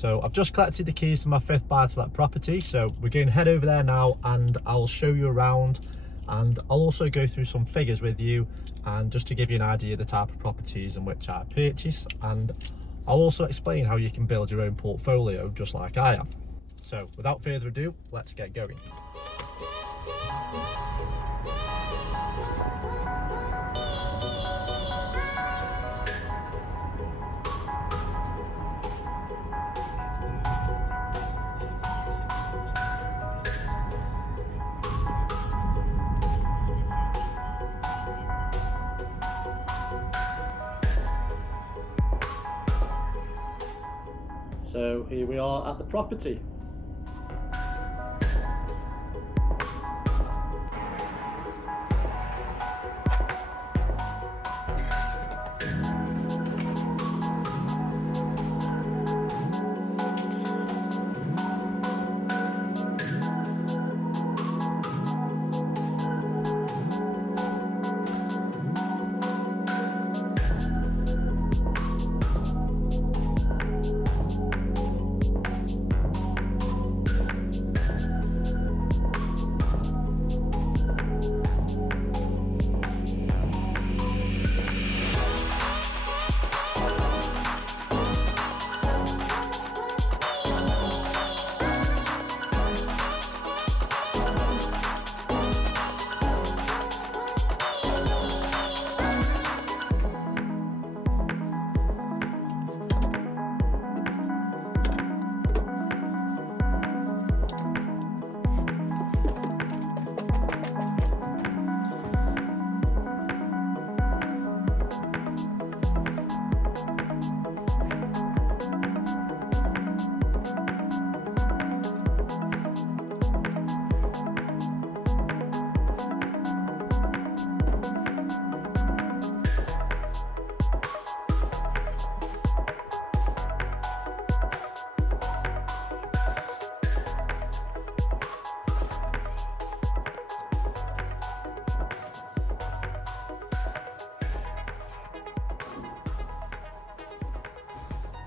So I've just collected the keys to my 5th buy-to-let property, so we're going to head over there now and I'll show you around, and I'll also go through some figures with you, and just to give you an idea of the type of properties in which I purchase, and I'll also explain how you can build your own portfolio just like I have. So without further ado, let's get going. So here we are at the property.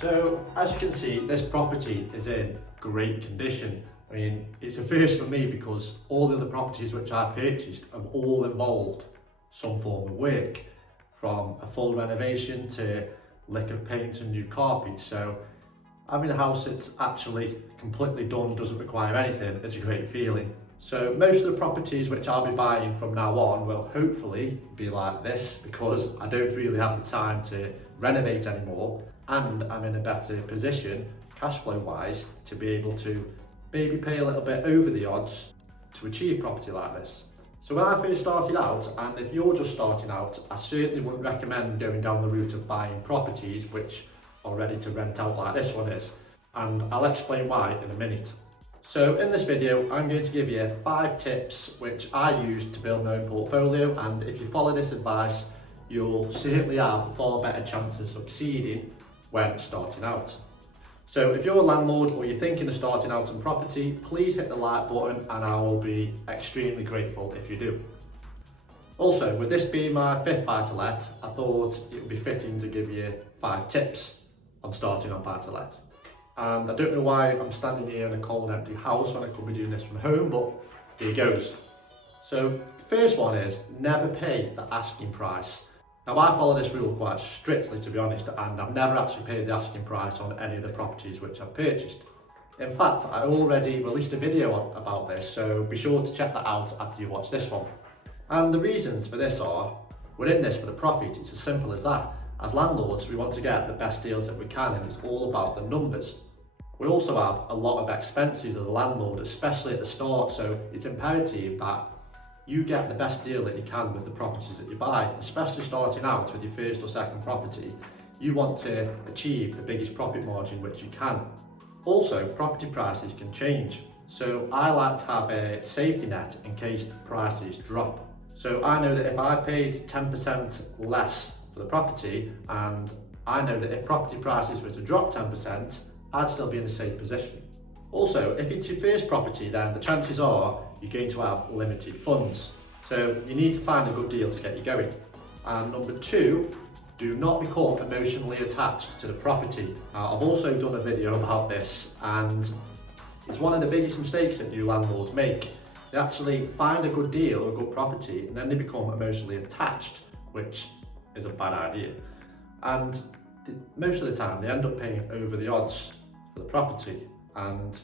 So as you can see, this property is in great condition. I mean, it's a first for me because all the other properties which I purchased have all involved some form of work, from a full renovation to lick of paint and new carpet. So having a house that's actually completely done, doesn't require anything, it's a great feeling. So most of the properties which I'll be buying from now on will hopefully be like this, because I don't really have the time to renovate anymore, and I'm in a better position cash flow wise to be able to maybe pay a little bit over the odds to achieve property like this. So when I first started out, and if you're just starting out, I certainly wouldn't recommend going down the route of buying properties which are ready to rent out like this one is, and I'll explain why in a minute. So in this video, I'm going to give you 5 tips which I use to build my own portfolio, and if you follow this advice, you'll certainly have a far better chance of succeeding when starting out. So if you're a landlord or you're thinking of starting out on property, please hit the like button and I will be extremely grateful if you do. Also, with this being my 5th buy-to-let, I thought it would be fitting to give you 5 tips on starting on buy-to-let. And I don't know why I'm standing here in a cold empty house when I could be doing this from home, but here goes. So the first one is never pay the asking price. Now I follow this rule quite strictly, to be honest, and I've never actually paid the asking price on any of the properties which I've purchased. In fact, I already released a video about this, so be sure to check that out after you watch this one. And the reasons for this are, we're in this for the profit, it's as simple as that. As landlords, we want to get the best deals that we can, and it's all about the numbers. We also have a lot of expenses as a landlord, especially at the start, so it's imperative that you get the best deal that you can with the properties that you buy, especially starting out with your first or second property. You want to achieve the biggest profit margin which you can. Also, property prices can change, so I like to have a safety net in case the prices drop. So I know that if I paid 10% less for the property, and I know that if property prices were to drop 10%, I'd still be in a safe position. Also, if it's your first property, then the chances are you're going to have limited funds. So you need to find a good deal to get you going. And number 2, do not become emotionally attached to the property. Now, I've also done a video about this, and it's one of the biggest mistakes that new landlords make. They actually find a good deal or a good property and then they become emotionally attached, which is a bad idea. And most of the time they end up paying over the odds for the property, and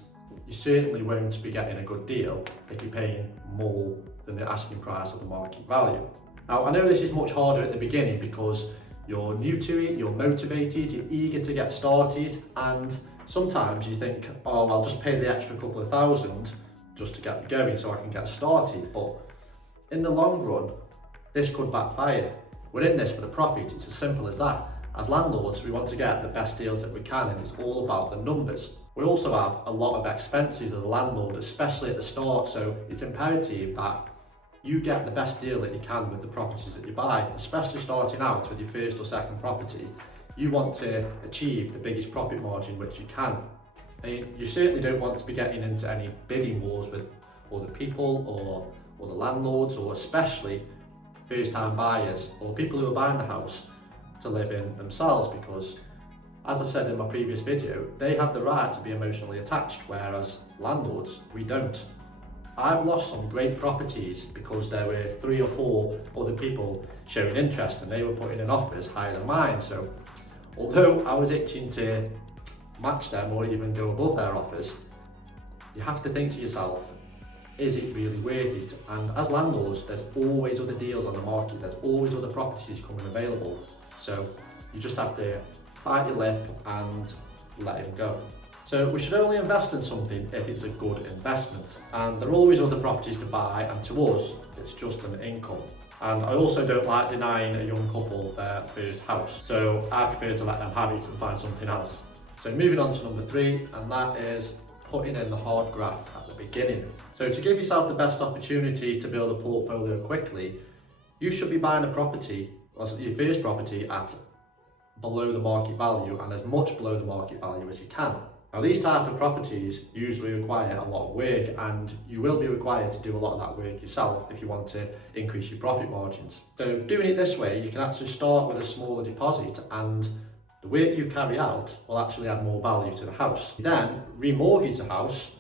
you certainly won't be getting a good deal if you're paying more than the asking price of the market value. Now, I know this is much harder at the beginning because you're new to it, you're motivated, you're eager to get started, and sometimes you think, oh, I'll just pay the extra couple of thousand just to get me going so I can get started. But in the long run, this could backfire. We're in this for the profit, it's as simple as that. As landlords, we want to get the best deals that we can, and it's all about the numbers. We also have a lot of expenses as a landlord, especially at the start, so it's imperative that you get the best deal that you can with the properties that you buy, especially starting out with your first or second property. You want to achieve the biggest profit margin which you can. And you certainly don't want to be getting into any bidding wars with other people or the landlords, or especially first-time buyers or people who are buying the house to live in themselves, because as I've said in my previous video, they have the right to be emotionally attached, whereas landlords, we don't. I've lost some great properties because there were 3 or 4 other people showing interest and they were putting in offers higher than mine. So although I was itching to match them or even go above their offers, you have to think to yourself, is it really worth it? And as landlords, there's always other deals on the market, there's always other properties coming available. So you just have to bite your lip and let him go. So we should only invest in something if it's a good investment. And there are always other properties to buy, and to us, it's just an income. And I also don't like denying a young couple their first house. So I prefer to let them have it and find something else. So moving on to number 3, and that is putting in the hard graft at the beginning. So to give yourself the best opportunity to build a portfolio quickly, you should be buying a property, or your first property, at below the market value and as much below the market value as you can. Now, these type of properties usually require a lot of work, and you will be required to do a lot of that work yourself if you want to increase your profit margins. So doing it this way, you can actually start with a smaller deposit, and the work you carry out will actually add more value to the house. You then remortgage the house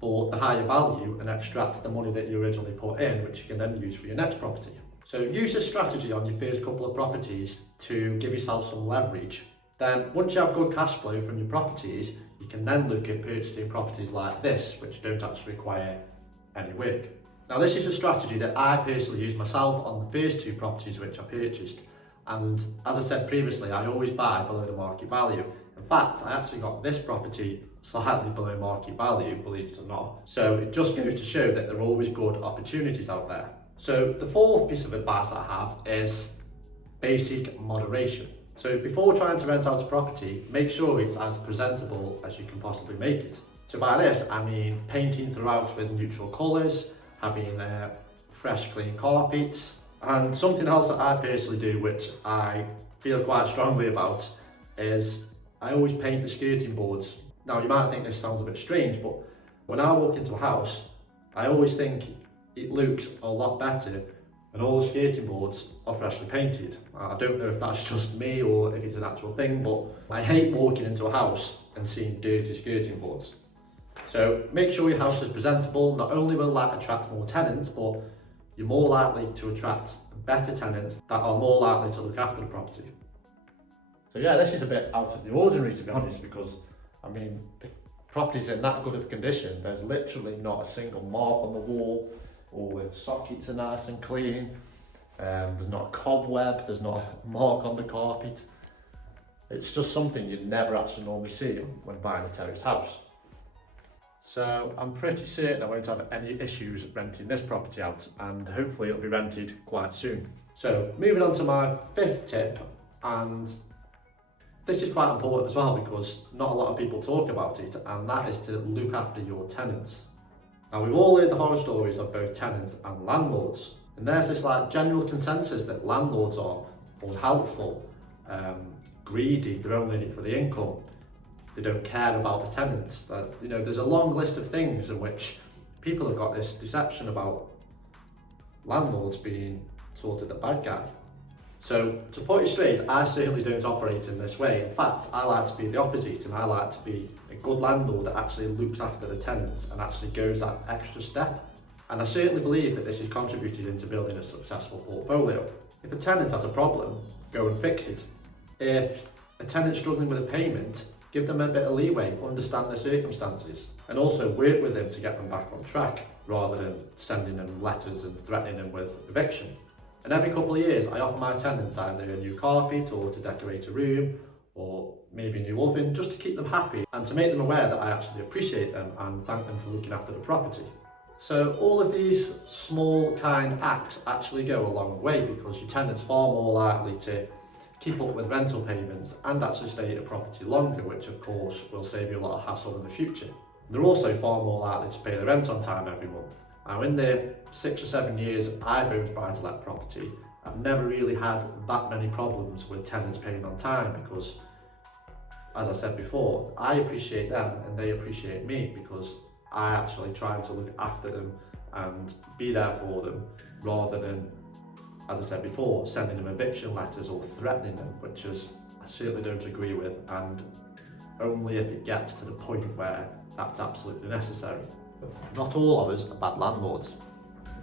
for the higher value and extract the money that you originally put in, which you can then use for your next property. So use this strategy on your first couple of properties to give yourself some leverage. Then once you have good cash flow from your properties, you can then look at purchasing properties like this, which don't actually require any work. Now, this is a strategy that I personally use myself on the first 2 properties which I purchased. And as I said previously, I always buy below the market value. In fact, I actually got this property slightly below market value, believe it or not. So it just goes to show that there are always good opportunities out there. So the 4th piece of advice I have is basic moderation. So before trying to rent out a property, make sure it's as presentable as you can possibly make it. So by this, I mean painting throughout with neutral colours, having fresh, clean carpets, and something else that I personally do, which I feel quite strongly about, is I always paint the skirting boards. Now, you might think this sounds a bit strange, but when I walk into a house, I always think it looks a lot better and all the skirting boards are freshly painted. I don't know if that's just me or if it's an actual thing, but I hate walking into a house and seeing dirty skirting boards. So make sure your house is presentable. Not only will that attract more tenants, but you're more likely to attract better tenants that are more likely to look after the property. So yeah, this is a bit out of the ordinary, to be honest, because I mean, the property's in that good of condition. There's literally not a single mark on the wall. All the sockets are nice and clean. There's not a cobweb, there's not a mark on the carpet. It's just something you'd never actually normally see when buying a terraced house. So I'm pretty certain I won't have any issues renting this property out, and hopefully it'll be rented quite soon. So moving on to my 5th tip, and this is quite important as well because not a lot of people talk about it, and that is to look after your tenants. Now, we've all heard the horror stories of both tenants and landlords, and there's this general consensus that landlords are unhelpful, greedy, they're only in it for the income, they don't care about the tenants. There's a long list of things in which people have got this deception about landlords being sort of the bad guy. So to put it straight, I certainly don't operate in this way. In fact, I like to be the opposite, and I like to be a good landlord that actually looks after the tenants and actually goes that extra step. And I certainly believe that this has contributed into building a successful portfolio. If a tenant has a problem, go and fix it. If a tenant's struggling with a payment, give them a bit of leeway, understand their circumstances, and also work with them to get them back on track, rather than sending them letters and threatening them with eviction. And every couple of years, I offer my tenants either a new carpet or to decorate a room, or maybe a new oven, just to keep them happy and to make them aware that I actually appreciate them and thank them for looking after the property. So all of these small kind acts actually go a long way, because your tenant's far more likely to keep up with rental payments and actually stay at a property longer, which of course will save you a lot of hassle in the future. They're also far more likely to pay the rent on time every month. Now, in the 6 or 7 years I've owned buy-to-let property, I've never really had that many problems with tenants paying on time, because, as I said before, I appreciate them and they appreciate me, because I actually try to look after them and be there for them, rather than, as I said before, sending them eviction letters or threatening them, which is I certainly don't agree with, and only if it gets to the point where that's absolutely necessary. Not all of us are bad landlords.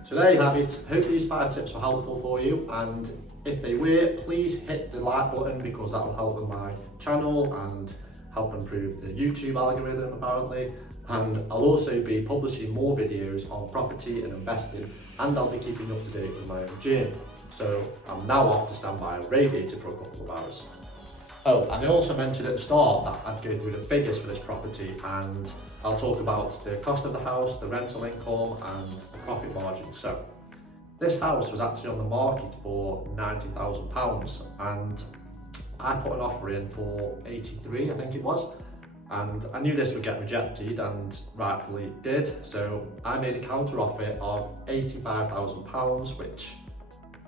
So there you have it. Hope these 5 tips were helpful for you, and if they were, please hit the like button, because that will help with my channel and help improve the YouTube algorithm apparently. And I'll also be publishing more videos on property and investing, and I'll be keeping you up to date with my own journey. So I'm now off to stand by a radiator for a couple of hours. Oh, and I also mentioned at the start that I'd go through the figures for this property, and I'll talk about the cost of the house, the rental income and the profit margin. So this house was actually on the market for £90,000, and I put an offer in for 83, I think it was. And I knew this would get rejected, and rightfully did. So I made a counter offer of £85,000, which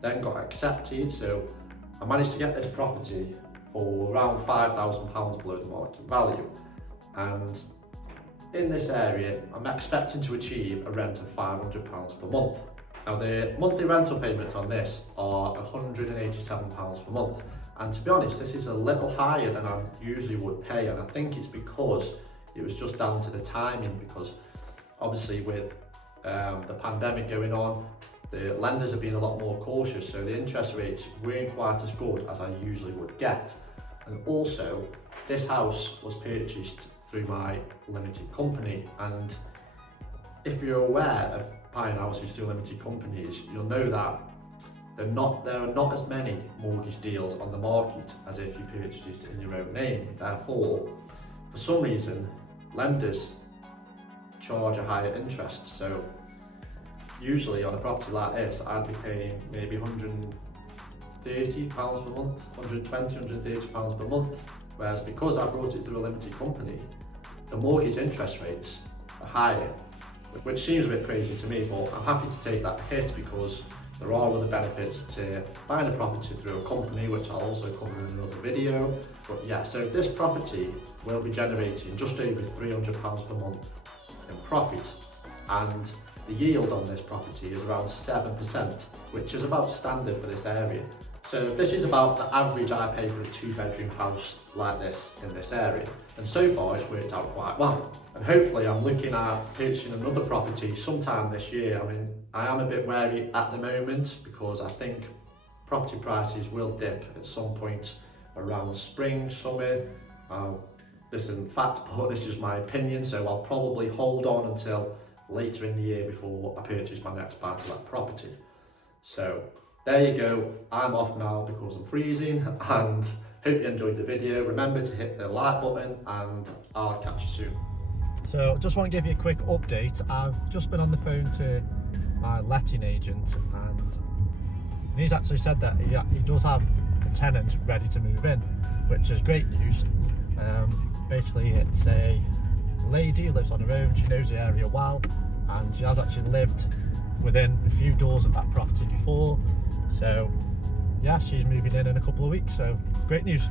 then got accepted. So I managed to get this property for around £5,000 below the market value. And in this area, I'm expecting to achieve a rent of £500 per month. Now, the monthly rental payments on this are £187 per month. And to be honest, this is a little higher than I usually would pay, and I think it's because it was just down to the timing, because obviously with the pandemic going on, the lenders have been a lot more cautious, so the interest rates weren't quite as good as I usually would get. And also, this house was purchased through my limited company, and if you're aware of buying houses through limited companies, you'll know that there are not as many mortgage deals on the market as if you purchased it in your own name. Therefore, for some reason, lenders charge a higher interest. So usually on a property like this, I'd be paying maybe £130 per month, £130 per month. Whereas because I brought it through a limited company, the mortgage interest rates are higher, which seems a bit crazy to me, but I'm happy to take that hit, because there are other benefits to buying a property through a company, which I'll also cover in another video. But yeah, so this property will be generating just over £300 per month in profit, and the yield on this property is around 7%, which is about standard for this area. So this is about the average I pay for a 2-bedroom house like this in this area. And so far it's worked out quite well. And hopefully I'm looking at purchasing another property sometime this year. I mean, I am a bit wary at the moment, because I think property prices will dip at some point around spring, summer. This isn't fact, but this is my opinion, so I'll probably hold on until later in the year before I purchase my next buy-to-let property. So there you go, I'm off now because I'm freezing, and hope you enjoyed the video. Remember to hit the like button, and I'll catch you soon. So just want to give you a quick update. I've just been on the phone to my letting agent, and he's actually said that he does have a tenant ready to move in, which is great news. Basically it's a lady who lives on her own, she knows the area well, and she has actually lived within a few doors of that property before. So yeah, she's moving in a couple of weeks, so great news.